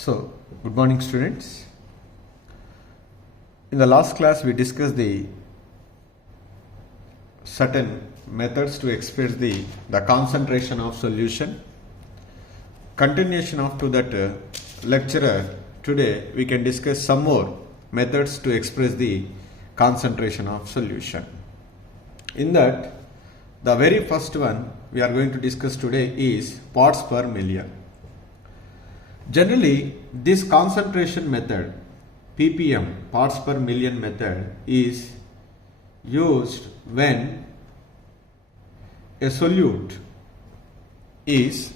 So, good morning students. In the last class we discussed the certain methods to express the concentration of solution. Continuation of to that lecturer, today we can discuss some more methods to express the concentration of solution. In that, the very first one we are going to discuss today is parts per million. Generally, this concentration method, ppm, parts per million method, is used when a solute is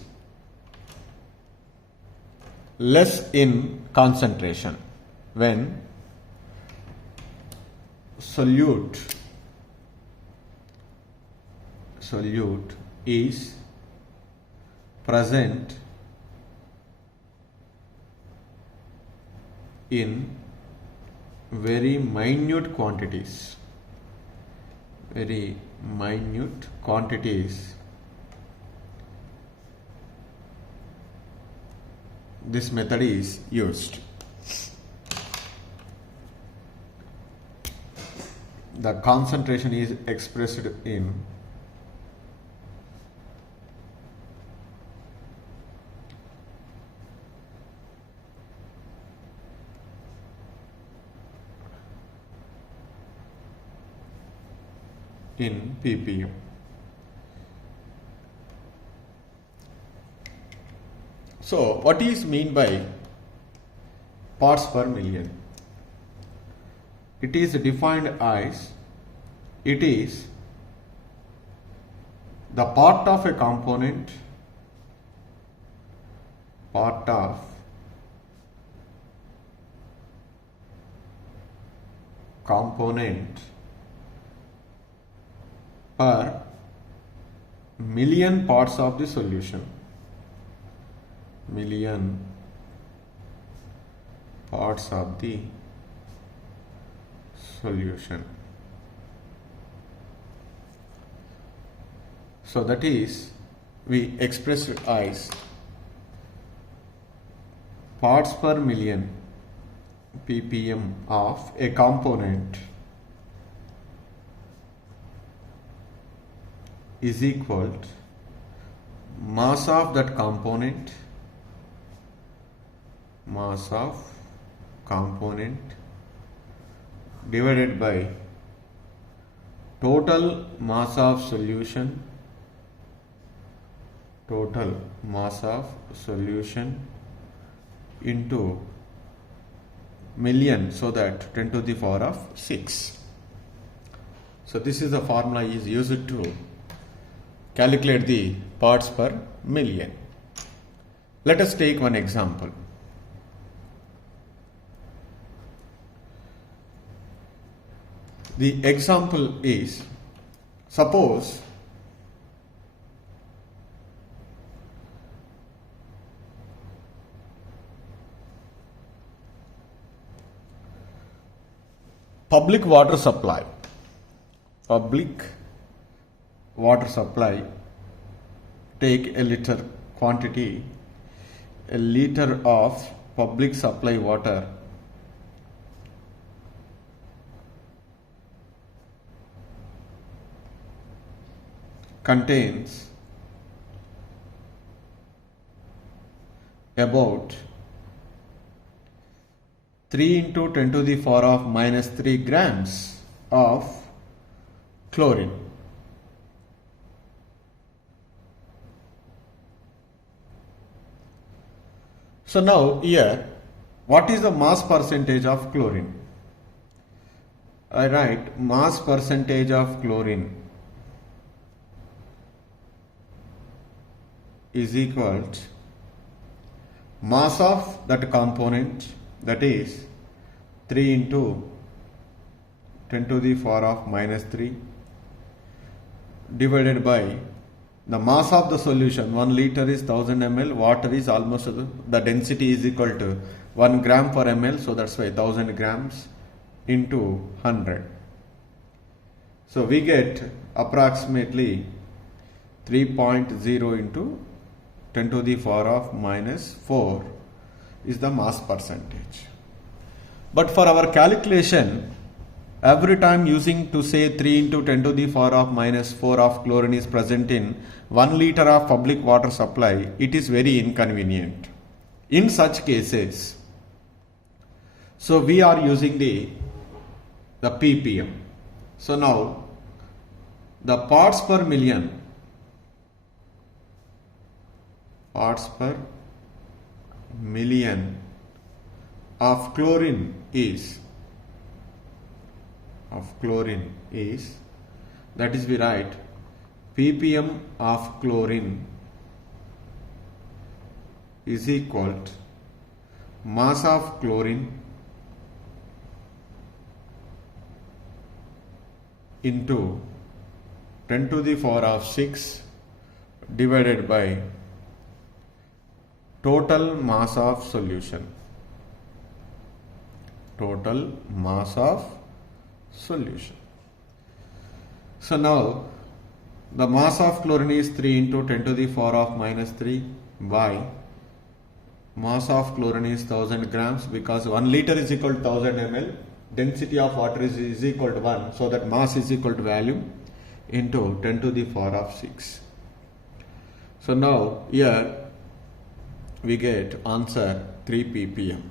less in concentration. When solute is present in very minute quantities, this method is used. The concentration is expressed in ppm. So, what is mean by parts per million? It is defined as it is the part of a component per million parts of the solution. Million parts of the solution. So that is, we express it as parts per million ppm of a component is equal to mass of that component divided by total mass of solution into million, so that 10 to the power of 6. So this is the formula is used to calculate the parts per million. Let us take one example. The example is, suppose public water supply, take a liter quantity, a liter of public supply water contains about 3 into 10 to the power of minus 3 grams of chlorine. So now here, what is the mass percentage of chlorine? I write mass percentage of chlorine is equal to mass of that component, that is 3 into 10 to the power of minus 3 divided by the mass of the solution. 1 liter is 1000 ml, water is almost, the density is equal to 1 gram per ml, so that's why 1000 grams into 100. So we get approximately 3.0 into 10 to the power of minus 4 is the mass percentage. But for our calculation, every time using to say 3 into 10 to the power of minus 4 of chlorine is present in 1 liter of public water supply, it is very inconvenient. In such cases, so we are using the ppm. So now the parts per million of chlorine is that is we write ppm of chlorine is equal to mass of chlorine into 10 to the power of 6 divided by total mass of solution. Total mass of solution. So now the mass of chlorine is 3 into 10 to the power of minus 3 by mass of chlorine is 1000 grams, because 1 liter is equal to 1000 ml. Density of water is equal to 1, so that mass is equal to volume into 10 to the power of 6. So now here we get answer 3 ppm.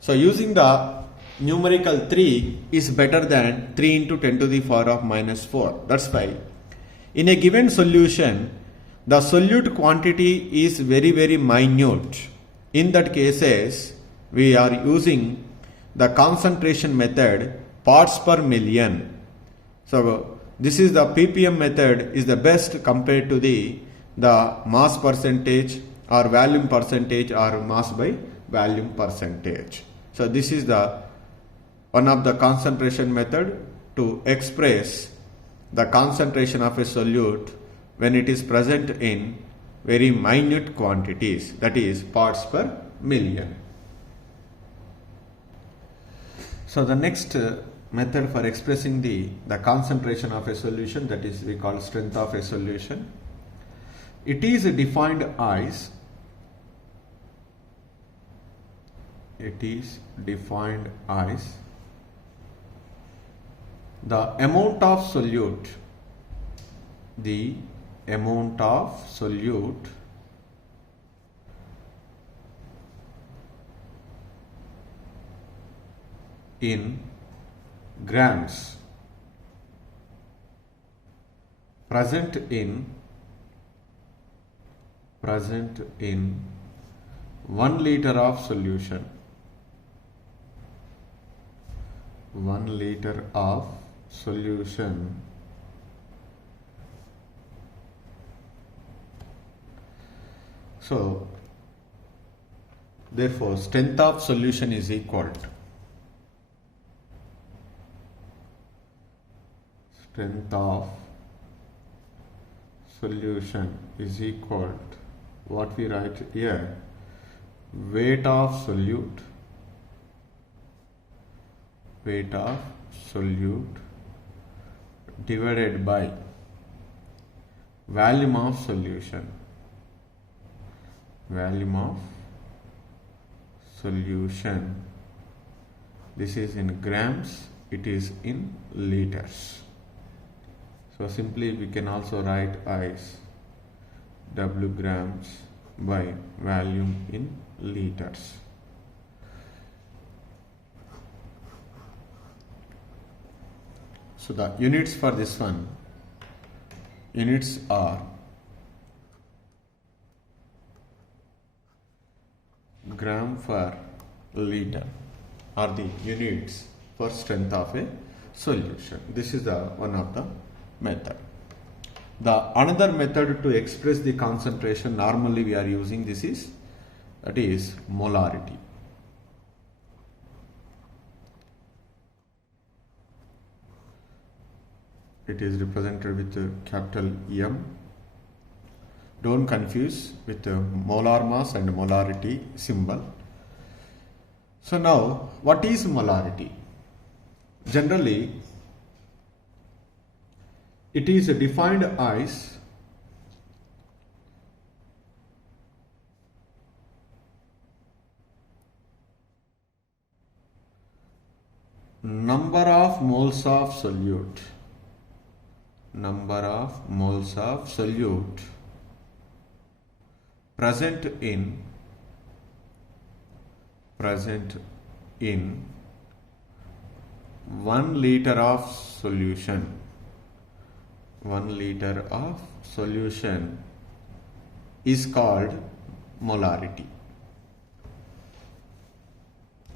So using the numerical 3 is better than 3 into 10 to the power of minus 4. That's why in a given solution, the solute quantity is very, very minute. In that cases, we are using the concentration method, parts per million. So this is the ppm method is the best compared to the mass percentage or volume percentage or mass by volume percentage. So this is the one of the concentration method to express the concentration of a solute when it is present in very minute quantities, that is parts per million. So the next method for expressing the concentration of a solution, that is we call strength of a solution. It is defined as the amount of solute in grams present in 1 liter of solution. 1 liter of solution so therefore strength of solution is equal to what we write here, weight of solute divided by volume of solution. This is in grams, it is in liters. So simply we can also write as W grams by volume in liters. So the units for this one, units are gram per liter are the units for strength of a solution. This is the one of the method. The another method to express the concentration normally we are using this is molarity. It is represented with capital M. Don't confuse with molar mass and molarity symbol. So now what is molarity? Generally it is defined as number of moles of solute, number of moles of solute present in 1 liter of solution, 1 liter of solution is called molarity.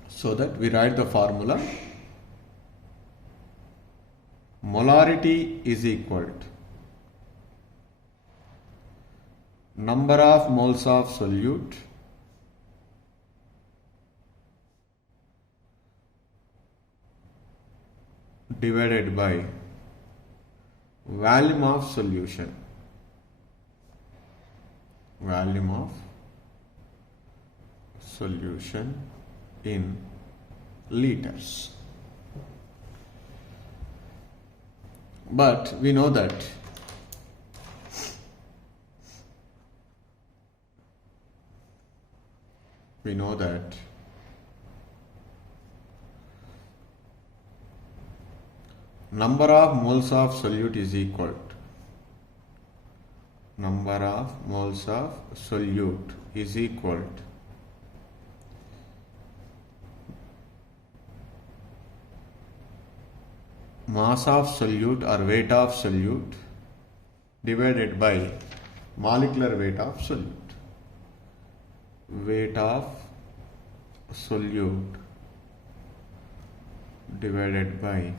So that we write the formula. Molarity is equal to number of moles of solute divided by volume of solution, volume of solution in liters. But we know that number of moles of solute is equal to number of moles of solute is equal to mass of solute or weight of solute divided by molecular weight of solute. Weight of solute divided by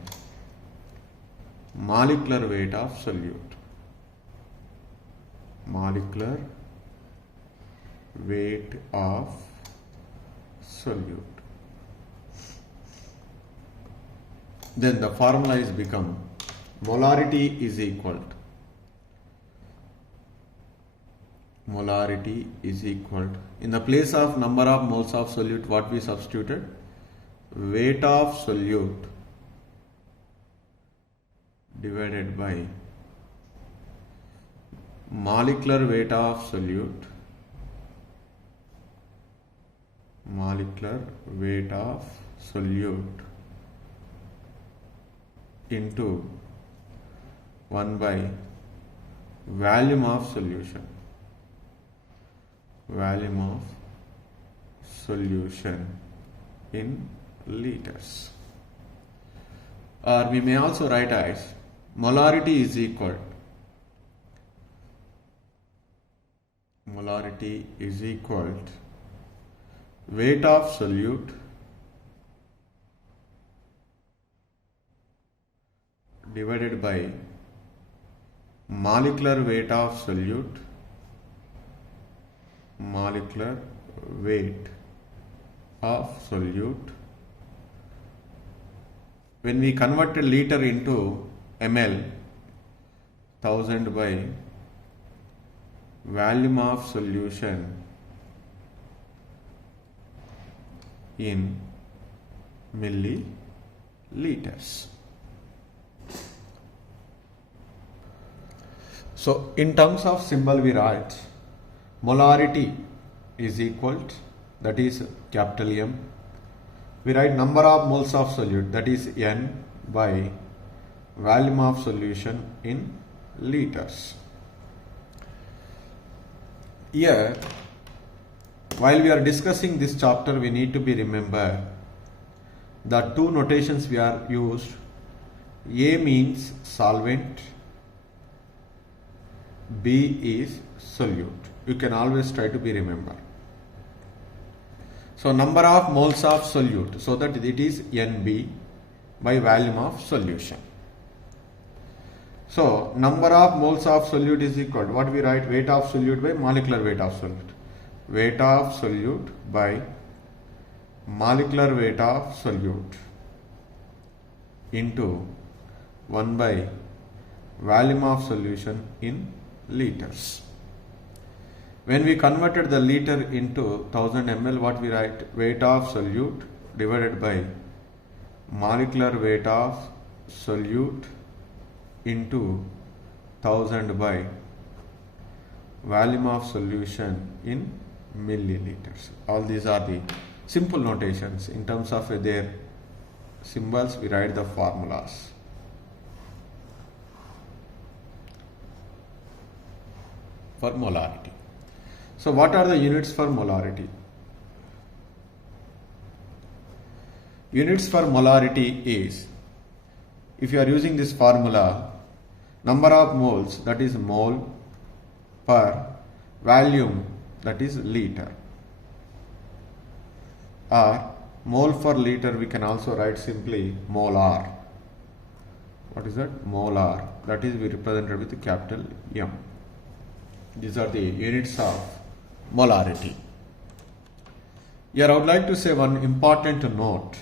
molecular weight of solute. Molecular weight of solute. Then the formula is become molarity is equal to in the place of number of moles of solute, what we substituted? Weight of solute divided by molecular weight of solute, molecular weight of solute into 1 by volume of solution, volume of solution in liters. Or we may also write as molarity is equal to weight of solute divided by molecular weight of solute, molecular weight of solute. When we convert a liter into ml, 1000 by volume of solution in milliliters. So in terms of symbol we write molarity is equal to, that is capital M. We write number of moles of solute, that is N, by volume of solution in liters. Here, while we are discussing this chapter, we need to be remember the two notations we are used. A means solvent, B is solute. You can always try to be remember. So number of moles of solute, so that it is NB by volume of solution. So number of moles of solute is equal to what we write? Weight of solute by molecular weight of solute. Weight of solute by molecular weight of solute into 1 by volume of solution in liters. When we converted the liter into 1000 ml, what we write? Weight of solute divided by molecular weight of solute into 1000 by volume of solution in milliliters. All these are the simple notations in terms of their symbols, we write the formulas. For molarity. So what are the units for molarity? Units for molarity is, if you are using this formula, number of moles, that is mole, per volume, that is liter, or mole for liter we can also write simply molar. What is that? Molar. That is we represented with capital M. These are the units of molarity. Here I would like to say one important note.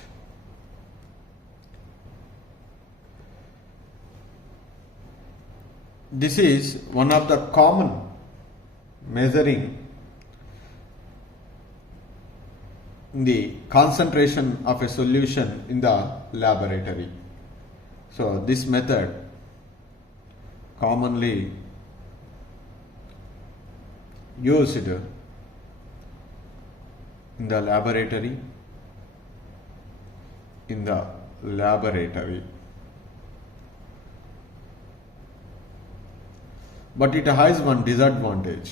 This is one of the common measuring the concentration of a solution in the laboratory. So this method commonly used in the laboratory. But it has one disadvantage.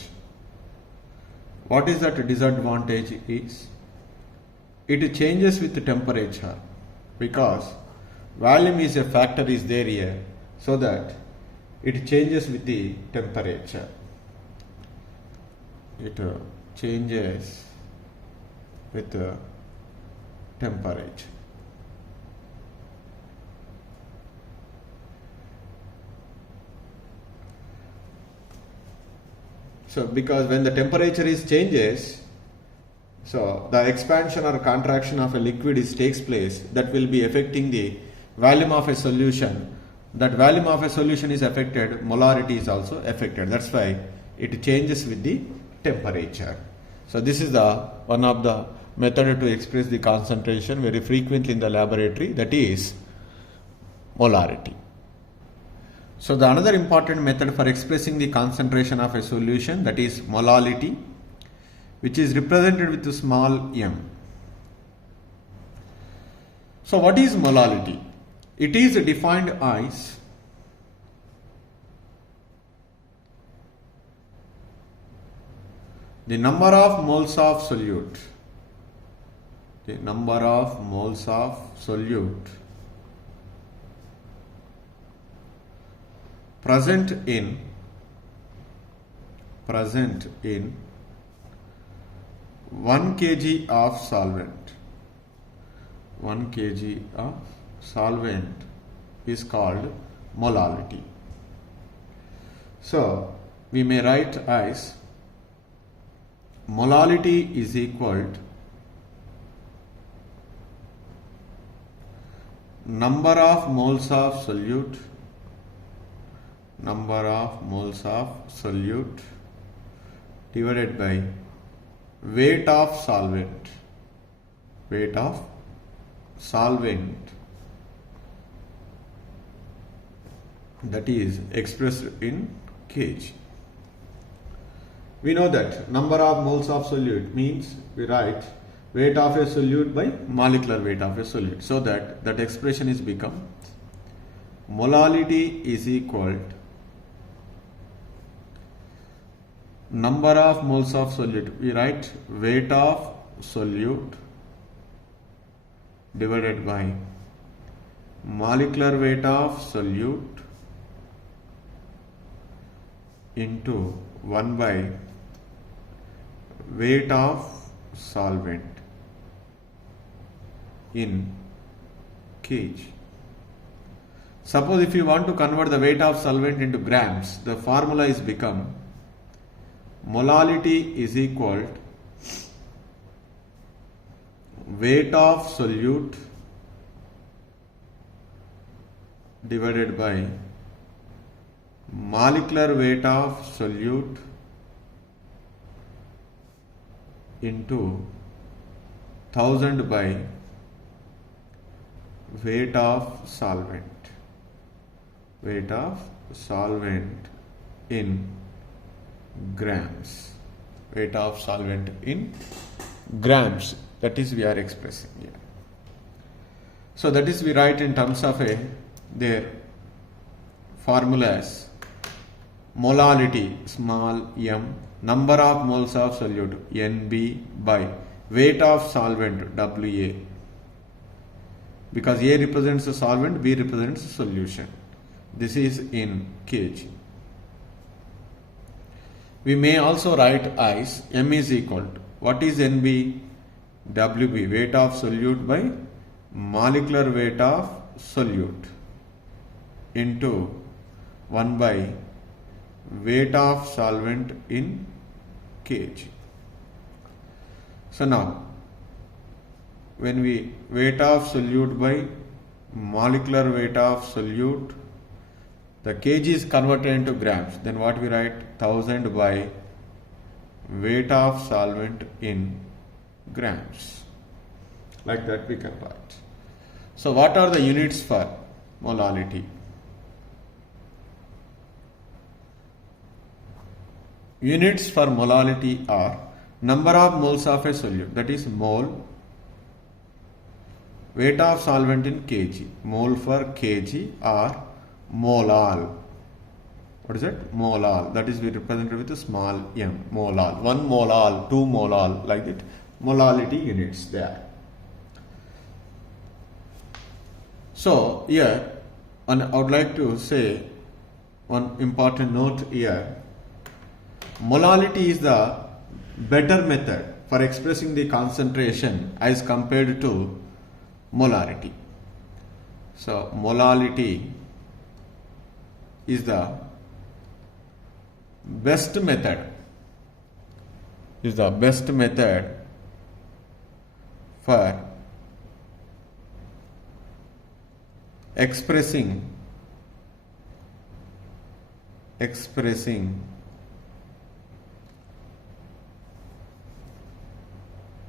What is that disadvantage is? It changes with the temperature, because volume is a factor is there here, so that it changes with the temperature. It changes with the temperature. So because when the temperature is changes, so the expansion or contraction of a liquid takes place, that will be affecting the volume of a solution. That volume of a solution is affected, molarity is also affected. That's why it changes with the temperature. So this is the one of the method to express the concentration very frequently in the laboratory, that is molarity. So the another important method for expressing the concentration of a solution, that is molality, which is represented with a small m. So what is molality? It is defined as the number of moles of solute. The number of moles of solute present in 1 kg of solvent. 1 kg of solvent is called molality. So we may write as molality is equal to number of moles of solute divided by weight of solvent that is expressed in kg. We know that number of moles of solute means we write weight of a solute by molecular weight of a solute, so that expression is become molality is equal to number of moles of solute. We write weight of solute divided by molecular weight of solute into 1 by weight of solvent in kg. Suppose if you want to convert the weight of solvent into grams, the formula is become molality is equal to weight of solute divided by molecular weight of solute into 1000 by weight of solvent in grams. Weight of solvent in grams, that is we are expressing here. So that is we write in terms of their formulas. Molality small m, number of moles of solute Nb by weight of solvent Wa, because A represents the solvent, B represents the solution. This is in kg. We may also write as m is equal to, what is Nb? Wb, weight of solute by molecular weight of solute into 1 by weight of solvent in kg. So now, when we weight of solute by molecular weight of solute, the kg is converted into grams, then what we write? 1000 by weight of solvent in grams. Like that we can write. So what are the units for molality? Units for molality are number of moles of a solute, that is mole, weight of solvent in kg, mole for kg, or molal. What is it? Molal. That is we represent with a small m, molal. 1 molal, 2 molal, like that. Molality units there. So here, I would like to say one important note here. Molality is the better method for expressing the concentration as compared to molarity. So molality is the best method for expressing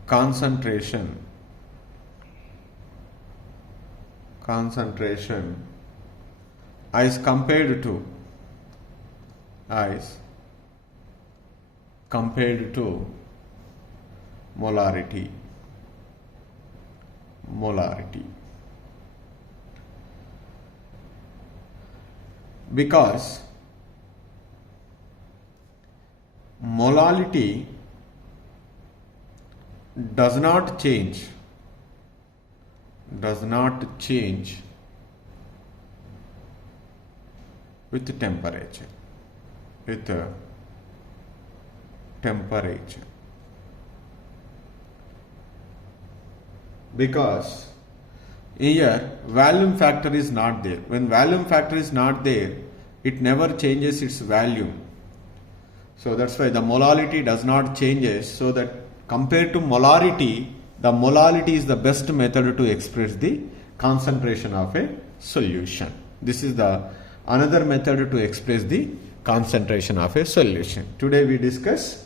concentration as compared to molarity. Because molality does not change with temperature. Because here volume factor is not there. When volume factor is not there, it never changes its value. So that's why the molality does not changes. So that compared to molarity, the molality is the best method to express the concentration of a solution. This is the another method to express the concentration of a solution. Today we discuss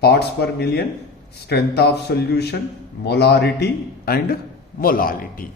parts per million, strength of solution, molarity and molality.